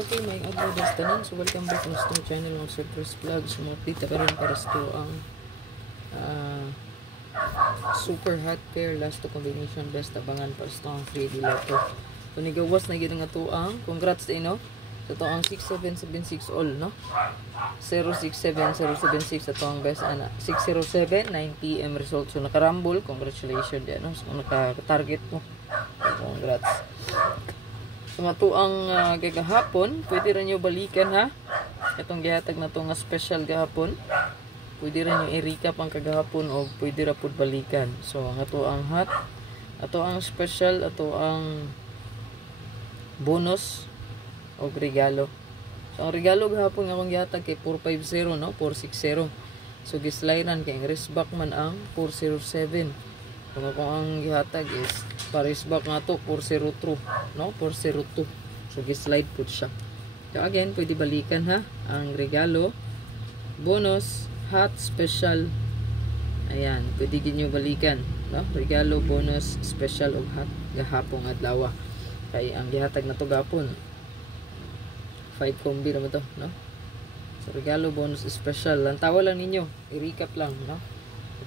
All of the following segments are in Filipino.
Okay, may adlaw das tanan. So welcome back to my channel ng Surprise Vlog. So update ka rin para sa ang super hot pair last to combination best abangan para sa ang 3D Lotto. So nigawas na gyud nga tuang. Congrats din no. So to ang 6776 all no. 067076 ato ang best ana 607 9 PM result. So nakarambol, congratulations din no. So naka-target mo. Congrats. So mato ang gagahapon, pwede rin nyo balikan ha. Itong gihatag na to nga special gahapon. Pwede rin nyo i-recap ang kagahapon o pwede ra pud balikan. So ang ato ang hot, ato ang special, ato ang bonus o regalo. So ang regalo gahapon nga akong gihatag kay 450 no, 460. So gislairan kay wristback man ang 407. Kung ako ang gihatag is paris back nga to 402 no, 402. So gi-slide pud siya. So again, pwede balikan ha ang regalo, bonus, hot, special. Ayan, pwede ginyo balikan no, regalo, bonus, special ug hot gahapon adlaw. Kay ang gihatag na to gapon 5 combi naman to no. So regalo, bonus, special lang tawa lang ninyo, i-recap lang no.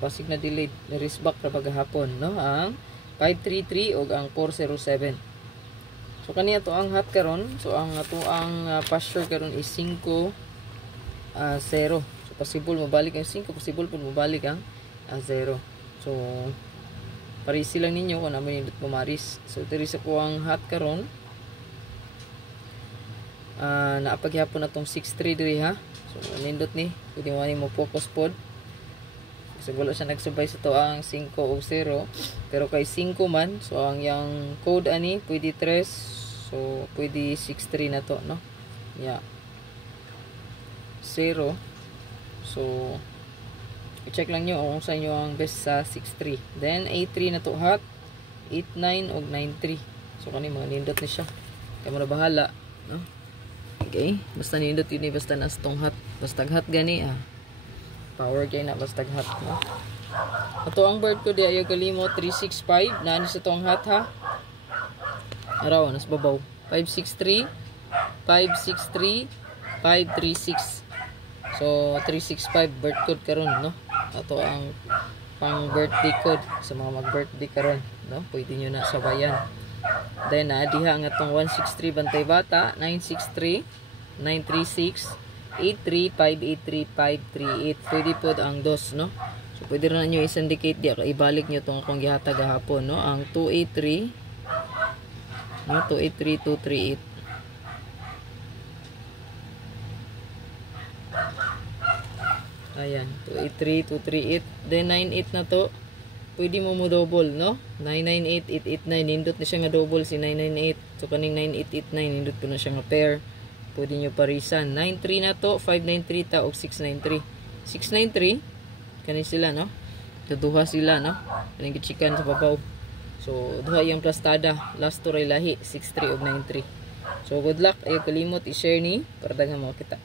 Pasig na delayed, na-riskback na pagahapon no, ang 533 o ang 407. So kaniya to ang hot karon. So ang ato ang pasture karon is 5-0. So possible mabalik ang 5, possible pud mabalik ang 0. So parisi lang ninyo kung naman nindot pumaris. So diri sa ko ang hot karon, naapaghapon na tong 6-3 diri ha. So nindot ni pwede mo focus pod. So wala siya nagsubay sa to ang 5 o 0. Pero kay 5 man, so ang yang code ani pwede 3. So pwede 6-3 na to no. Yeah. 0. So i-check lang nyo kung sa inyo ang best sa 6-3. Then 8-3 na to hot, 8-9 o 9-3. So kani mga nindot ni siya. Kaya mo na bahala no. Okay, basta nindot yun basta nas tong hot. Basta hot gani power kay na basta hot no. Ato ang bird ko di ayo kalimo 365 nani sa tong hot ha. Araw nas babaw 563 563 536. So 365 bird code karon no. Ato ang pang birthday code sa mga mag-birthday karon no. Pwede niyo na sabayan. Then diha ang atong 163 bantay bata, 963 936 83583538. Pwede po ang dos no. So pwede rin nyo i-syndicate diya, ibalik nyo itong akong gihatag gahapon no, ang 283 no, 283238. Ayan, 283238. Then 98 na to, pwede mo double no, 998889. Nindot na siya nga double si 998. So kaning 9889 nindot ko na siya nga pair. Pwede nyo parisan. 93 na to, 593 ta o 693. 693 kanin sila no. Duha sila no. Kaning gichikan sa babaw. So duha yung plastada. Last to ray lahi 63 o 93. So good luck. Ayaw kalimot i-share ni para daghang mga kita.